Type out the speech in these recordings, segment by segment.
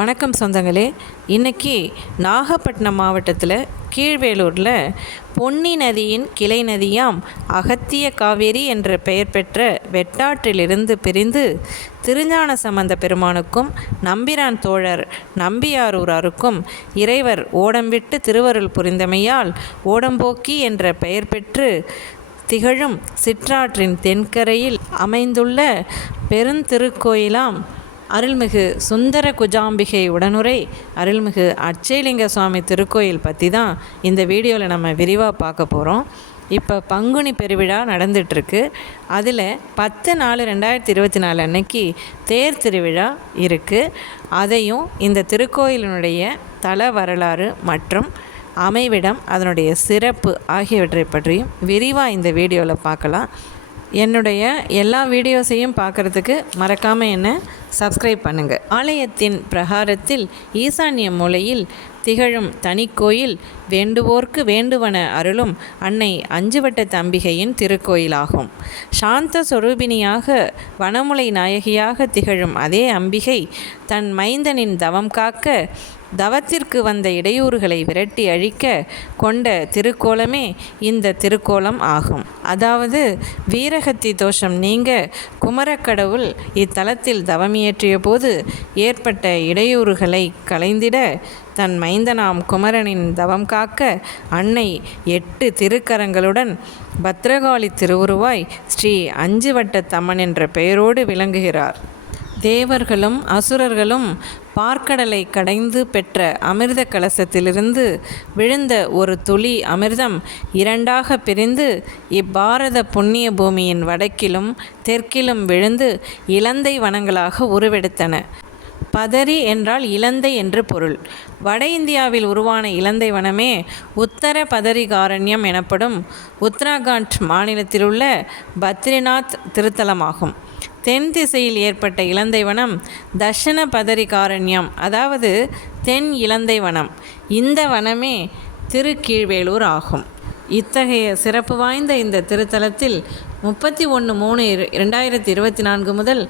வணக்கம் சொந்தங்களே. இன்றைக்கி நாகப்பட்டினம் மாவட்டத்தில் கீழ்வேலூரில் பொன்னி நதியின் கிளை நதியாம் அகத்திய காவேரி என்ற பெயர் பெற்ற வெட்டாற்றிலிருந்து பிரிந்து திருஞான சம்பந்த பெருமானுக்கும் நம்பிரான் தோழர் நம்பியாரூராருக்கும் இறைவர் ஓடம்விட்டு திருவருள் புரிந்தமையால் ஓடம்போக்கி என்ற பெயர் பெற்று திகழும் சிற்றாற்றின் தென்கரையில் அமைந்துள்ள பெருந்திருக்கோயிலாம் அருள்மிகு சுந்தர குஜாம்பிகை உடனுரை அருள்மிகு அச்சயலிங்க சுவாமி திருக்கோயில் பற்றி தான் இந்த வீடியோவில் நம்ம விரிவாக பார்க்க போகிறோம் இப்போ பங்குனி பெருவிழா நடந்துகிட்ருக்கு அதில் பத்து நாலு ரெண்டாயிரத்தி இருபத்தி நாலு அன்னைக்கு தேர் திருவிழா இருக்குது அதையும் இந்த திருக்கோயிலினுடைய தல வரலாறு மற்றும் அமைவிடம் அதனுடைய சிறப்பு ஆகியவற்றை பற்றியும் விரிவாக இந்த வீடியோவில் பார்க்கலாம். என்னுடைய எல்லா வீடியோஸையும் பார்க்குறதுக்கு மறக்காமல் என்ன சப்ஸ்கிரைப் பண்ணுங்கள் ஆலயத்தின் பிரகாரத்தில் ஈசான்ய மூலையில் திகழும் தனிக்கோயில் வேண்டுவோர்க்கு வேண்டுவன அருளும் அன்னை அஞ்சுவட்ட தம்பிகையின் திருக்கோயிலாகும். சாந்த சொரூபிணியாக வனமுலை நாயகியாக திகழும் அதே அம்பிகை தன் மைந்தனின் தவம் காக்க தவத்திற்கு வந்த இடையூறுகளை விரட்டி அழிக்க கொண்ட திருக்கோலமே இந்த திருக்கோலம் ஆகும். அதாவது வீரகத்தி தோஷம் நீங்க குமரக்கடவுள் இத்தலத்தில் தவமியற்றிய போது ஏற்பட்ட இடையூறுகளை களைந்திட தன் மைந்தனாம் குமரனின் தவம் காக்க அன்னை எட்டு திருக்கரங்களுடன் பத்ரகாளி திருவுருவாய் ஸ்ரீ அஞ்சுவட்டத்தம்மன் என்ற பெயரோடு விளங்குகிறார். தேவர்களும் அசுரர்களும் பார்க்கடலை கடைந்து பெற்ற அமிர்த கலசத்திலிருந்து விழுந்த ஒரு துளி அமிர்தம் இரண்டாக பிரிந்து இப்பாரத புண்ணிய பூமியின் வடக்கிலும் தெற்கிலும் விழுந்து இலந்தை வனங்களாக உருவெடுத்தன. பதரி என்றால் இலந்தை என்று பொருள். வட இந்தியாவில் உருவான இலந்தை வனமே உத்தர பதரிகாரண்யம் எனப்படும் உத்தராகண்ட் மாநிலத்திலுள்ள பத்ரிநாத் திருத்தலமாகும். தென் திசையில் ஏற்பட்ட இலந்தை வனம் தர்ஷன பதரிகாரண்யம் அதாவது தென் இலந்தை வனம். இந்த வனமே திருக்கீழ்வேலூர் ஆகும். இத்தகைய சிறப்பு வாய்ந்த இந்த திருத்தலத்தில் முப்பத்தி ஒன்று மூணு இரண்டாயிரத்தி இருபத்தி நான்கு முதல்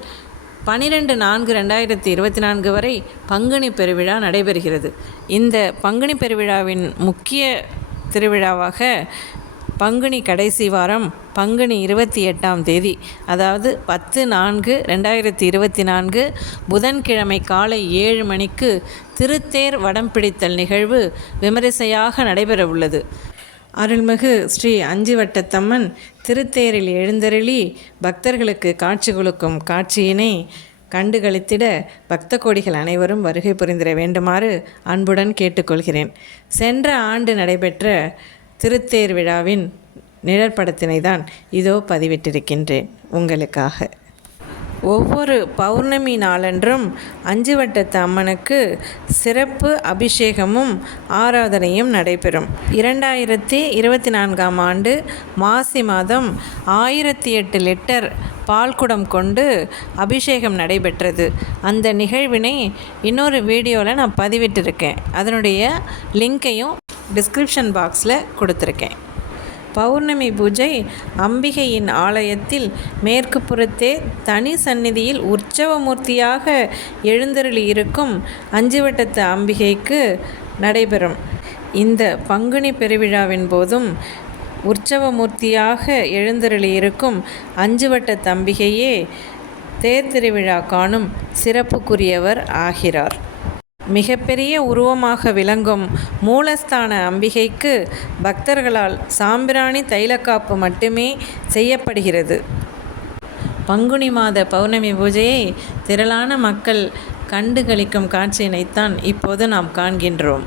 பனிரெண்டு நான்கு ரெண்டாயிரத்தி இருபத்தி நான்கு வரை பங்குனி பெருவிழா நடைபெறுகிறது. இந்த பங்குனி பெருவிழாவின் முக்கிய திருவிழாவாக பங்குனி கடைசி வாரம் பங்குனி இருபத்தி எட்டாம் தேதி அதாவது பத்து நான்கு ரெண்டாயிரத்தி இருபத்தி நான்கு புதன்கிழமை காலை ஏழு மணிக்கு திருத்தேர் வடம் பிடித்தல் நிகழ்வு விமரிசையாக நடைபெறவுள்ளது. அருள்மிகு ஸ்ரீ அஞ்சுவட்டத்தம்மன் திருத்தேரில் எழுந்தருளி பக்தர்களுக்கு காட்சி கொடுக்கும் காட்சியினை கண்டுகளித்திட பக்த கோடிகள் அனைவரும் வருகை புரிந்திட வேண்டுமாறு அன்புடன் கேட்டுக்கொள்கிறேன். சென்ற ஆண்டு நடைபெற்ற திருத்தேர் விழாவின் நிழற்படத்தினை தான் இதோ பதிவிட்டிருக்கின்றேன் உங்களுக்காக. ஒவ்வொரு பௌர்ணமி நாளன்றும் அஞ்சுவட்டத்து அம்மனுக்கு சிறப்பு அபிஷேகமும் ஆராதனையும் நடைபெறும். இரண்டாயிரத்தி இருபத்தி நான்காம் ஆண்டு மாசி மாதம் ஆயிரத்தி எட்டு லிட்டர் பால்குடம் கொண்டு அபிஷேகம் நடைபெற்றது. அந்த நிகழ்வினை இன்னொரு வீடியோவில் நான் பதிவிட்டிருக்கேன். அதனுடைய லிங்க்கையும் டிஸ்கிரிப்ஷன் பாக்ஸில் கொடுத்துருக்கேன். பௌர்ணமி பூஜை அம்பிகையின் ஆலயத்தில் மேற்கு புறத்தே தனி சந்நிதியில் உற்சவமூர்த்தியாக எழுந்தருளி இருக்கும் அஞ்சுவட்டத்து அம்பிகைக்கு நடைபெறும். இந்த பங்குனி பெருவிழாவின் போதும் உற்சவமூர்த்தியாக எழுந்தருளி இருக்கும் அஞ்சுவட்ட தம்பிகையே தேர் திருவிழா காணும் சிறப்புக்குரியவர் ஆகிறார். மிகப்பெரிய உருவமாக விளங்கும் மூலஸ்தான அம்பிகைக்கு பக்தர்களால் சாம்பிராணி தைலக்காப்பு மட்டுமே செய்யப்படுகிறது. பங்குனி மாத பௌர்ணமி பூஜையை திரளான மக்கள் கண்டு கழிக்கும் காட்சியினைத்தான் இப்போது நாம் காண்கின்றோம்.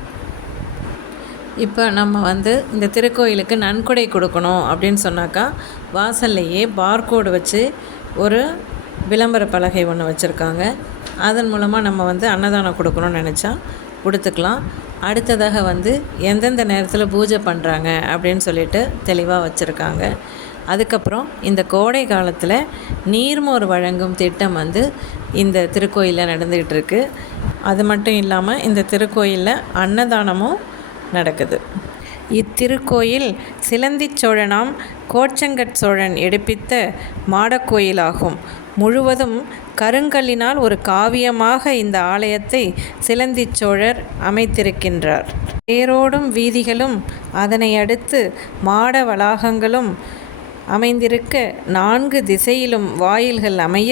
இப்போ நம்ம வந்து இந்த திருக்கோயிலுக்கு நன்கொடை கொடுக்கணும் அப்படின்னு சொன்னாக்கா வாசல்லையே பார்கோடு வச்சு ஒரு விளம்பர பலகை ஒன்று வச்சுருக்காங்க. அதன் மூலமாக நம்ம வந்து அன்னதானம் கொடுக்கணும்னு நினச்சா கொடுத்துக்கலாம். அடுத்ததாக வந்து எந்தெந்த நேரத்தில் பூஜை பண்ணுறாங்க அப்படின்னு சொல்லிட்டு தெளிவாக வச்சுருக்காங்க. அதுக்கப்புறம் இந்த கோடை காலத்தில் நீர்மோர் வழங்கும் திட்டம் வந்து இந்த திருக்கோயிலில் நடந்துக்கிட்டு இருக்குது அது மட்டும் இல்லாமல் இந்த திருக்கோயிலில் அன்னதானமும் நடக்குது. இத்திருக்கோயில் சிலந்தி சோழனாம் கோச்சங்கட் சோழன் எடுப்பித்த மாடக்கோயிலாகும் முழுவதும் கருங்கல்லினால் ஒரு காவியமாக இந்த ஆலயத்தை சிலந்திச் சோழர் அமைத்திருக்கின்றார். தேரோடும் வீதிகளும் அதனை அடுத்து மாட வளாகங்களும் அமைந்திருக்க நான்கு திசையிலும் வாயில்கள் அமைய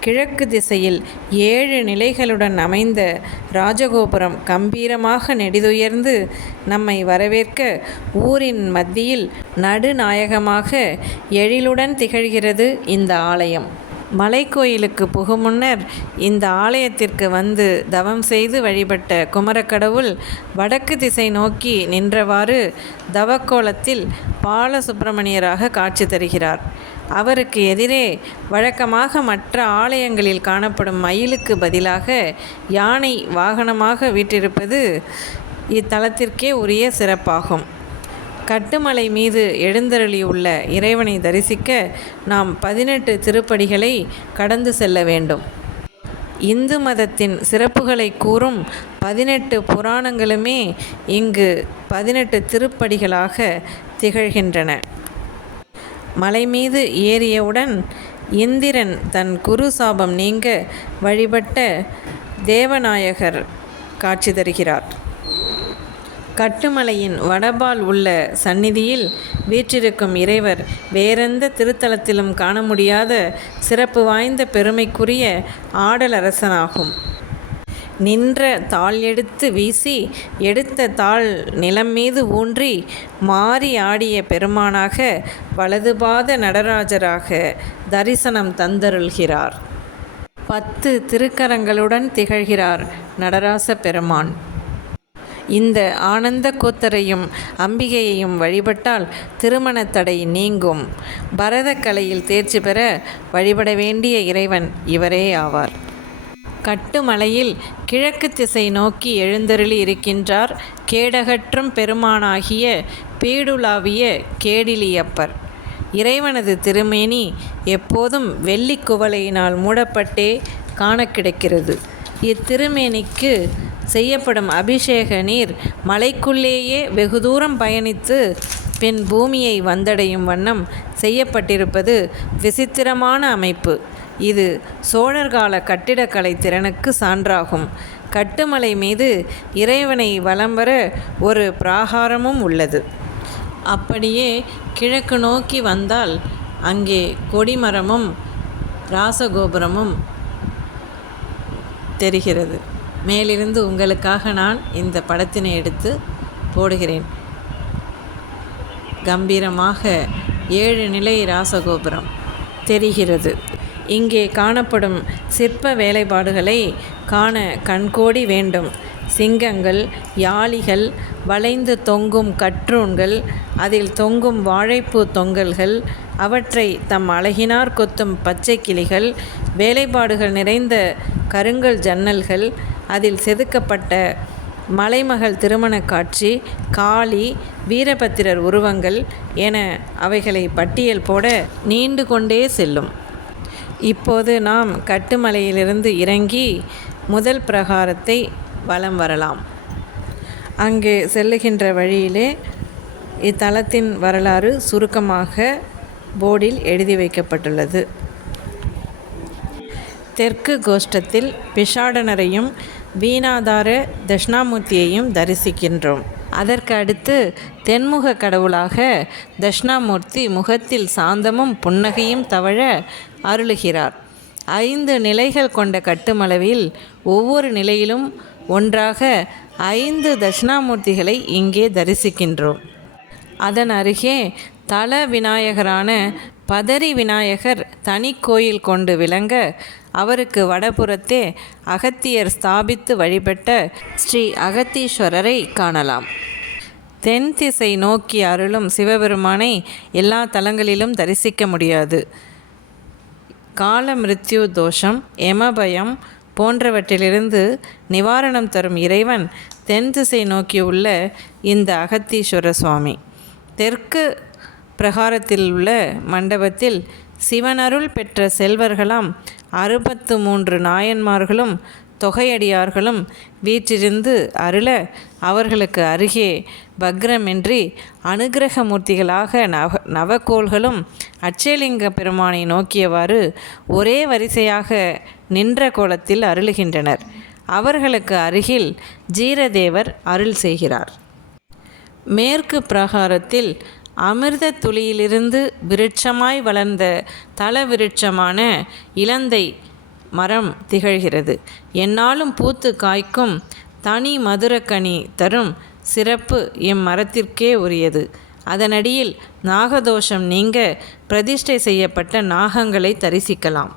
கிழக்கு திசையில் ஏழு நிலைகளுடன் அமைந்த ராஜகோபுரம் கம்பீரமாக நெடிதுயர்ந்து நம்மை வரவேற்க ஊரின் மத்தியில் நடுநாயகமாக எழிலுடன் திகழ்கிறது இந்த ஆலயம். மலைக்கோயிலுக்கு புகும் முன்னர் இந்த ஆலயத்திற்கு வந்து தவம் செய்து வழிபட்ட குமரக்கடவுள் வடக்கு திசை நோக்கி நின்றவாறு தவக்கோலத்தில் பாலசுப்பிரமணியராக காட்சி தருகிறார். அவருக்கு எதிரே வழக்கமாக மற்ற ஆலயங்களில் காணப்படும் மயிலுக்கு பதிலாக யானை வாகனமாக வீற்றிருப்பது இத்தலத்திற்கே உரிய சிறப்பாகும். கட்டுமலை மீது எழுந்தருளியுள்ள இறைவனை தரிசிக்க நாம் பதினெட்டு திருப்படிகளை கடந்து செல்ல வேண்டும். இந்து மதத்தின் சிறப்புகளை கூறும் பதினெட்டு புராணங்களுமே இங்கு பதினெட்டு திருப்படிகளாக திகழ்கின்றன. மலை மீது ஏறியவுடன் இந்திரன் தன் குரு சாபம் நீங்க வழிபட்ட தேவநாயகர் காட்சி தருகிறார். கட்டுமலையின் வடபால் உள்ள சந்நிதியில் வீற்றிருக்கும் இறைவர் வேறெந்த திருத்தலத்திலும் காண முடியாத சிறப்பு வாய்ந்த பெருமைக்குரிய ஆடலரசனாகும் நின்ற தாள் எடுத்து வீசி எடுத்த தாள் நிலம் மீது ஊன்றி மாறி ஆடிய பெருமானாக வலதுபாத நடராஜராக தரிசனம் தந்தருள்கிறார். பத்து திருக்கரங்களுடன் திகழ்கிறார் நடராச பெருமான். இந்த ஆனந்த கூத்தரையும் அம்பிகையையும் வழிபட்டால் திருமணத் தடை நீங்கும். பரதக்கலையில் தேர்ச்சி பெற வழிபட வேண்டிய இறைவன் இவரே ஆவார். கட்டுமலையில் கிழக்கு திசை நோக்கி எழுந்தருளி இருக்கின்றார் கேடகற்றும் பெருமானாகிய பீடுலாவிய கேடிலியப்பர். இறைவனது திருமேனி எப்போதும் வெள்ளி குவளையினால் மூடப்பட்டே காண கிடைக்கிறது. இத்திருமேனிக்கு செய்யப்படும் அபிஷேக நீர் மலைக்குள்ளேயே வெகு தூரம் பயணித்து பின் பூமியை வந்தடையும் வண்ணம் செய்யப்பட்டிருப்பது விசித்திரமான அமைப்பு. இது சோழர் கால கட்டிடக்கலை திறனுக்கு சான்றாகும். கட்டுமலை மீது இறைவனை வலம் வர ஒரு பிராகாரமும் உள்ளது. அப்படியே கிழக்கு நோக்கி வந்தால் அங்கே கொடிமரமும் ராசகோபுரமும் தெரிகிறது. மேலிருந்து உங்களுக்காக நான் இந்த படத்தினை எடுத்து போடுகிறேன். கம்பீரமாக ஏழு நிலை ராசகோபுரம் தெரிகிறது. இங்கே காணப்படும் சிற்ப வேலைப்பாடுகளை காண கண்கோடி வேண்டும். சிங்கங்கள் யாளிகள் வளைந்து தொங்கும் கற்றூன்கள் அதில் தொங்கும் வாழைப்பூ தொங்கல்கள் அவற்றை தம் அழகினார் கொத்தும் பச்சை கிளிகள் வேலைப்பாடுகள் நிறைந்த கருங்கல் ஜன்னல்கள் அதில் செதுக்கப்பட்ட மலைமகள் திருமணக் காட்சி காளி வீரபத்திரர் உருவங்கள் என அவைகளை பட்டியல் போட நீண்டு கொண்டே செல்லும். இப்போது நாம் கட்டுமலையிலிருந்து இறங்கி முதல் பிரகாரத்தை வலம் வரலாம். அங்கு செல்லுகின்ற வழியிலே இத்தலத்தின் வரலாறு சுருக்கமாக போர்டில் எழுதி வைக்கப்பட்டுள்ளது. தெற்கு கோஷ்டத்தில் பிஷாடனரையும் வீணாதார தட்சிணாமூர்த்தியையும் தரிசிக்கின்றோம். அதற்கு அடுத்து தென்முக கடவுளாக தட்சிணாமூர்த்தி முகத்தில் சாந்தமும் புன்னகையும் தவழ அருளுகிறார். ஐந்து நிலைகள் கொண்ட கட்டுமளவில் ஒவ்வொரு நிலையிலும் ஒன்றாக ஐந்து தட்சிணாமூர்த்திகளை இங்கே தரிசிக்கின்றோம். அதன் அருகே தல விநாயகரான பதரி விநாயகர் தனி கோயில் கொண்டு விளங்க அவருக்கு வடபுறத்தே அகத்தியர் ஸ்தாபித்து வழிபட்ட ஸ்ரீ அகத்தீஸ்வரரை காணலாம். தென் திசை நோக்கி அருளும் சிவபெருமானை எல்லா தலங்களிலும் தரிசிக்க முடியாது. கால மிருத்யு தோஷம் எமபயம் போன்றவற்றிலிருந்து நிவாரணம் தரும் இறைவன் தென் திசை நோக்கியுள்ள இந்த அகத்தீஸ்வர சுவாமி. தெற்கு பிரகாரத்தில் உள்ள மண்டபத்தில் சிவனருள் பெற்ற செல்வர்களாம் அறுபத்து மூன்று நாயன்மார்களும் தொகையடியார்களும் வீற்றிருந்து அருள அவர்களுக்கு அருகே பக்ரமின்றி அனுக்கிரகமூர்த்திகளாக நவ நவக்கோள்களும் அச்சேலிங்க பெருமானை நோக்கியவாறு ஒரே வரிசையாக நின்ற கோலத்தில் அருளுகின்றனர். அவர்களுக்கு அருகில் ஜீரதேவர் அருள் செய்கிறார். மேற்கு பிரகாரத்தில் அமிர்த துளியிலிருந்து விருட்சமாய் வளர்ந்த தல விருட்சமான இலந்தை மரம் திகழ்கிறது. என்னாலும் பூத்து காய்க்கும் தனி மதுரக்கனி தரும் சிறப்பு இம்மரத்திற்கே உரியது. அதனடியில் நாகதோஷம் நீங்க பிரதிஷ்டை செய்யப்பட்ட நாகங்களை தரிசிக்கலாம்.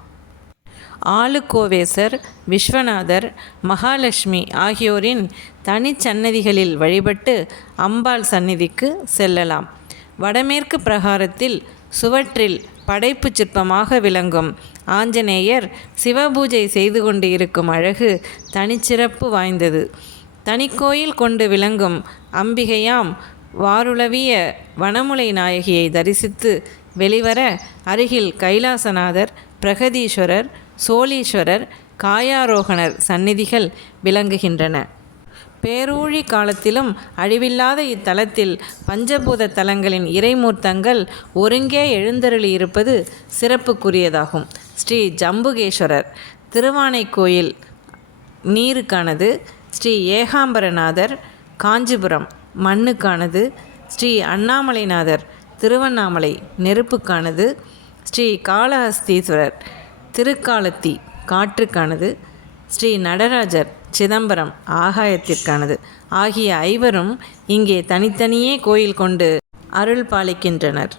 ஆளுக்கோவேசர் விஸ்வநாதர் மகாலட்சுமி ஆகியோரின் தனிச்சன்னதிகளில் வழிபட்டு அம்பாள் சந்நிதிக்கு செல்லலாம். வடமேற்கு பிரகாரத்தில் சுவற்றில் படைப்பு சிற்பமாக விளங்கும். ஆஞ்சநேயர் சிவபூஜை செய்து கொண்டு இருக்கும் அழகு தனிச்சிறப்பு வாய்ந்தது. தனிக்கோயில் கொண்டு விளங்கும் அம்பிகையாம் வாருளவிய வனமுலை நாயகியை தரிசித்து வெளிவர அருகில் கைலாசநாதர் பிரகதீஸ்வரர் சோழீஸ்வரர் காயாரோகணர் சந்நிதிகள் விளங்குகின்றன. பேரூழி காலத்திலும் அழிவில்லாத இத்தலத்தில் பஞ்சபூத தலங்களின் இறைமூர்த்தங்கள் ஒருங்கே எழுந்தருளியிருப்பது சிறப்புக்குரியதாகும். ஸ்ரீ ஜம்புகேஸ்வரர் திருவானைக்கோயில் நீருக்கானது ஸ்ரீ ஏகாம்பரநாதர் காஞ்சிபுரம் மண்ணுக்கானது ஸ்ரீ அண்ணாமலைநாதர் திருவண்ணாமலை நெருப்புக்கானது ஸ்ரீ காளஹஸ்தீஸ்வரர் திருக்காலத்தி காற்றுக்கானது ஸ்ரீ நடராஜர் சிதம்பரம் ஆகாயத்திற்கானது. ஆகிய ஐவரும் இங்கே தனித்தனியே கோயில் கொண்டு அருள் பாலிக்கின்றனர்.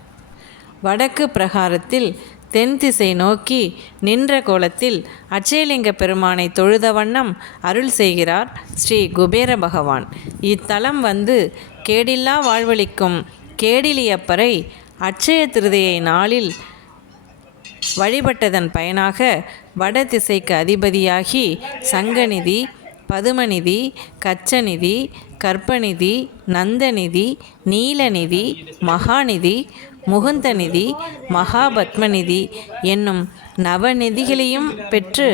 வடக்கு பிரகாரத்தில் தென் திசை நோக்கி நின்ற கோலத்தில் அச்சயலிங்க பெருமானை தொழுத வண்ணம் அருள் செய்கிறார் ஸ்ரீ குபேர பகவான். இத்தலம் வந்து கேடில்லா வாழ்வளிக்கும் கேடிலியப்பரை அட்சய திருதையை நாளில் வழிபட்டதன் பயனாக வட திசைக்கு அதிபதியாகி சங்கநிதி பதுமநிதி கச்சநிதி கற்பநிதி நந்தநிதி நீலநிதி மகாநிதி முகுந்தநிதி மகாபத்மநிதி என்னும் நவநிதிகளையும் பெற்று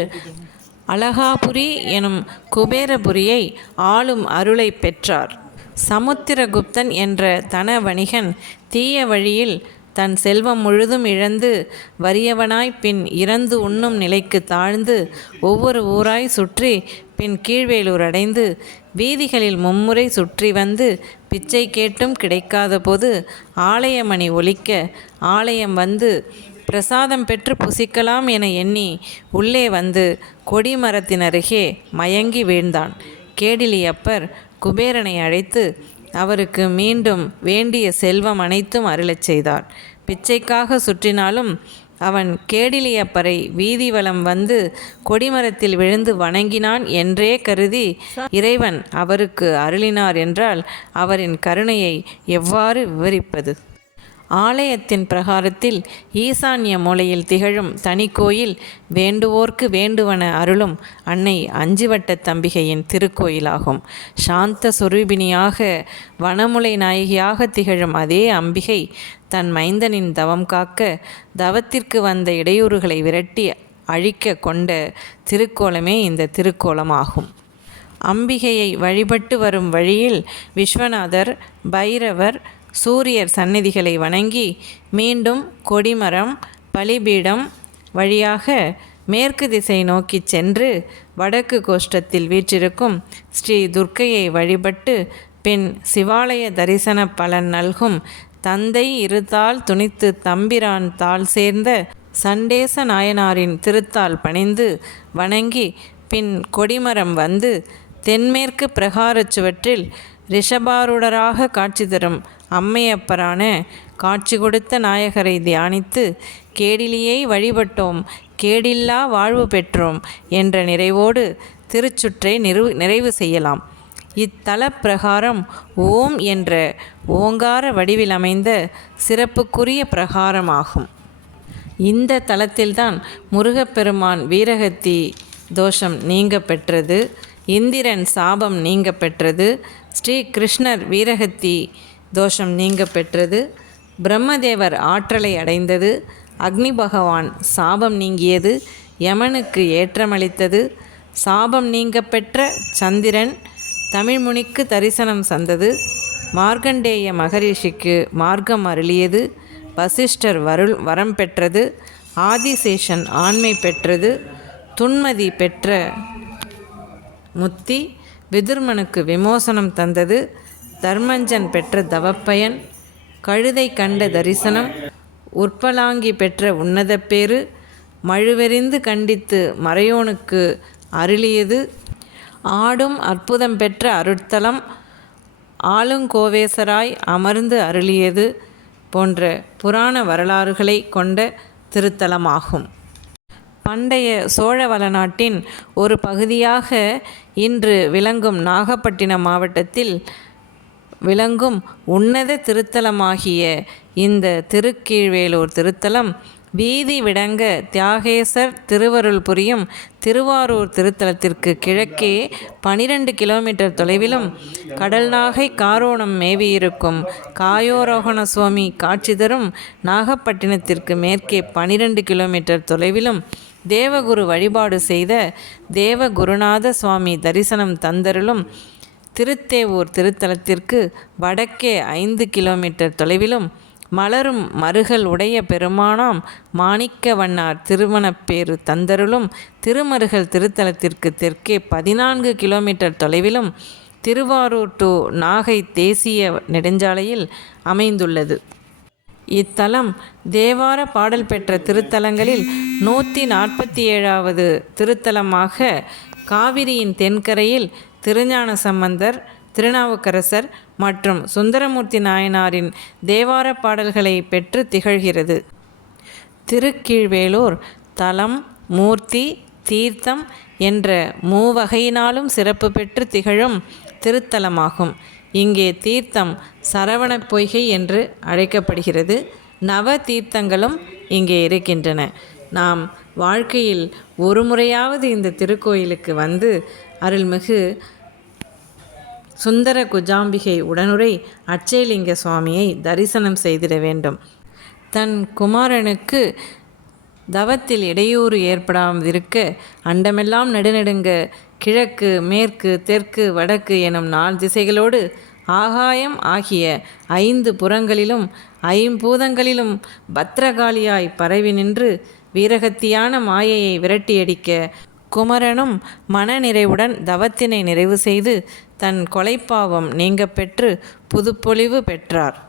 அழகாபுரி எனும் குபேரபுரியை ஆளும் அருளை பெற்றார். சமுத்திரகுப்தன் என்ற தன வணிகன் தீய வழியில் தன் செல்வம் முழுதும் இழந்து வறியவனாய் பின் இறந்து உண்ணும் நிலைக்கு தாழ்ந்து ஒவ்வொரு ஊராய் சுற்றி பின் கீழ்வேலூர் அடைந்து வீதிகளில் மும்முறை சுற்றி வந்து பிச்சை கேட்டும் கிடைக்காத போது ஆலயமணி ஒலிக்க ஆலயம் வந்து பிரசாதம் பெற்று புசிக்கலாம் என எண்ணி உள்ளே வந்து கொடிமரத்தின் அருகே மயங்கி வீழ்ந்தான். கேடிலியப்பர் குபேரனை அழைத்து அவருக்கு மீண்டும் வேண்டிய செல்வம் அனைத்தும் அருளச் செய்தார். பிச்சைக்காக சுற்றினாலும் அவன் கேடிலியப்பரை வீதி வலம் வந்து கொடிமரத்தில் விழுந்து வணங்கினான் என்றே கருதி இறைவன் அவருக்கு அருளினார் என்றால் அவரின் கருணையை எவ்வாறு விவரிப்பது? ஆலயத்தின் பிரகாரத்தில் ஈசான்ய மூலையில் திகழும் தனி கோயில் வேண்டுவோர்க்கு வேண்டுவன அருளும் அன்னை அஞ்சுவட்ட தம்பிகையின் திருக்கோயிலாகும். சாந்த சுரூபிணியாக வனமுலை நாயகியாக திகழும் அதே அம்பிகை தன் மைந்தனின் தவம் காக்க தவத்திற்கு வந்த இடையூறுகளை விரட்டி அழிக்க கொண்ட திருக்கோலமே இந்த திருக்கோலமாகும். அம்பிகையை வழிபட்டு வரும் வழியில் விஸ்வநாதர் பைரவர் சூரியர் சந்நிதிகளை வணங்கி மீண்டும் கொடிமரம் பலிபீடம் வழியாக மேற்கு திசை நோக்கி சென்று வடக்கு கோஷ்டத்தில் வீற்றிருக்கும் ஸ்ரீ துர்க்கையை வழிபட்டு பின் சிவாலய தரிசன பலன் நல்கும் தந்தை இருத்தால் துணித்து தம்பிரான் தாள் சேர்ந்த சண்டேச நாயனாரின் திருத்தால் பணிந்து வணங்கி பின் கொடிமரம் வந்து தென்மேற்கு பிரகாரச் சுவற்றில் ரிஷபாரூடராக காட்சி தரும் அம்மையப்பரான காட்சி கொடுத்த நாயகரை தியானித்து கேடிலியை வழிபட்டோம் கேடில்லா வாழ்வு பெற்றோம் என்ற நிறைவோடு திருச்சுற்றை நிறு நிறைவு செய்யலாம். இத்தல பிரகாரம் ஓம் என்ற ஓங்கார வடிவில் அமைந்த சிறப்புக்குரிய பிரகாரமாகும். இந்த தலத்தில்தான் முருகப்பெருமான் வீரகத்தி தோஷம் நீங்க பெற்றது இந்திரன் சாபம் நீங்க பெற்றது ஸ்ரீ கிருஷ்ணர் வீரகத்தி தோஷம் நீங்க பெற்றது. பிரம்மதேவர் ஆற்றலை அடைந்தது. அக்னி பகவான் சாபம் நீங்கியது. யமனுக்கு ஏற்றமளித்தது. சாபம் நீங்க பெற்ற சந்திரன் தமிழ்முனிக்கு தரிசனம் சந்தது மார்க்கண்டேய மகரிஷிக்கு மார்க்கம் அருளியது. வசிஷ்டர் வருள் வரம் பெற்றது. ஆதிசேஷன் ஆண்மை பெற்றது. துன்மதி பெற்ற முத்தி விதுர்மனுக்கு விமோசனம் தந்தது. தர்மஞ்சன் பெற்ற தவப்பயன் கழுதை கண்ட தரிசனம் உற்பலாங்கி பெற்ற உன்னதப்பேறு மழுவெறிந்து கண்டித்து மறையோனுக்கு அருளியது. ஆடும் அற்புதம் பெற்ற அருட்தலம் ஆளுங்கோவேசராய் அமர்ந்து அருளியது போன்ற புராண வரலாறுகளை கொண்ட திருத்தலமாகும். பண்டைய சோழ நாட்டின் ஒரு பகுதியாக இன்று விளங்கும் நாகப்பட்டினம் மாவட்டத்தில் விளங்கும் உன்னத திருத்தலமாகிய இந்த திருக்கீழ்வேலூர் திருத்தலம் வீதி விடங்க தியாகேசர் திருவருள் புரியும் திருவாரூர் திருத்தலத்திற்கு கிழக்கே பனிரெண்டு கிலோமீட்டர் தொலைவிலும் கடல்நாகை காரோணம் மேவியிருக்கும் காயோரோகண சுவாமி காட்சி தரும் நாகப்பட்டினத்திற்கு மேற்கே பனிரெண்டு கிலோமீட்டர் தொலைவிலும் தேவகுரு வழிபாடு செய்த தேவகுருநாத சுவாமி தரிசனம் தந்தருளும் திருத்தேவூர் திருத்தலத்திற்கு வடக்கே ஐந்து கிலோமீட்டர் தொலைவிலும் மலரும் மருகல் உடைய பெருமானாம் மாணிக்க வண்ணார் திருமணப்பேறு தந்தருளும் திருமருகல் திருத்தலத்திற்கு தெற்கே பதினான்கு கிலோமீட்டர் தொலைவிலும் திருவாரூர் டு நாகை தேசிய நெடுஞ்சாலையில் அமைந்துள்ளது. இத்தலம் தேவார பாடல் பெற்ற திருத்தலங்களில் நூற்றி நாற்பத்தி ஏழாவது திருத்தலமாக காவிரியின் தென்கரையில் திருஞான சம்பந்தர் திருநாவுக்கரசர் மற்றும் சுந்தரமூர்த்தி நாயனாரின் தேவார பாடல்களை பெற்று திகழ்கிறது. திருக்கீழ்வேலூர் தலம் மூர்த்தி தீர்த்தம் என்ற மூவகையினாலும் சிறப்பு பெற்று திகழும் திருத்தலமாகும். இங்கே தீர்த்தம் சரவண பொய்கை என்று அழைக்கப்படுகிறது. நவ தீர்த்தங்களும் இங்கே இருக்கின்றன. நாம் வாழ்க்கையில் ஒரு முறையாவது இந்த திருக்கோயிலுக்கு வந்து அருள்மிகு சுந்தர குஜாம்பிகை உடனுரை அச்சயலிங்க சுவாமியை தரிசனம் செய்திட வேண்டும். தன் குமாரனுக்கு தவத்தில் இடையூறு ஏற்படாமல் இருக்க அண்டமெல்லாம் நடுநடுங்க கிழக்கு மேற்கு தெற்கு வடக்கு எனும் நால் திசைகளோடு ஆகாயம் ஆகிய ஐந்து புறங்களிலும் ஐம்பூதங்களிலும் பத்ரகாளியாய் பரவி நின்று வீரகத்தியான மாயையை விரட்டியடிக்க குமரனும் மனநிறைவுடன் தவத்தினை நிறைவு செய்து தன் கொலைப்பாவம் நீங்க பெற்று புதுப்பொலிவு பெற்றார்.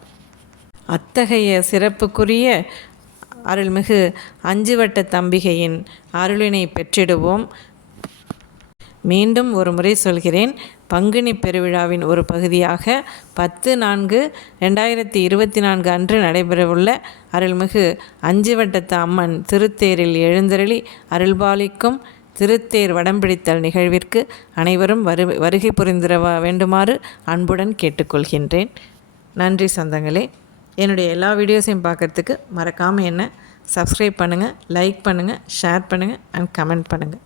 அத்தகைய சிறப்புக்குரிய அருள்மிகு அஞ்சுவட்ட தம்பிகையின் அருளினை பெற்றிடுவோம். மீண்டும் ஒரு முறை சொல்கிறேன். பங்குனி பெருவிழாவின் ஒரு பகுதியாக பத்து நான்கு ரெண்டாயிரத்தி இருபத்தி நான்கு அன்று நடைபெறவுள்ள அருள்மிகு அஞ்சுவட்டத்து அம்மன் திருத்தேரில் எழுந்தருளி அருள்பாலிக்கும் திருத்தேர் வடம்பிடித்தல் நிகழ்விற்கு அனைவரும் வரு வருகை புரிந்திர வேண்டுமாறு அன்புடன் கேட்டுக்கொள்கின்றேன். நன்றி சொந்தங்களே. என்னுடைய எல்லா வீடியோஸையும் பார்க்குறதுக்கு மறக்காமல் என்ன சப்ஸ்கிரைப் பண்ணுங்கள் லைக் பண்ணுங்கள் ஷேர் பண்ணுங்கள் அண்ட் கமெண்ட் பண்ணுங்கள்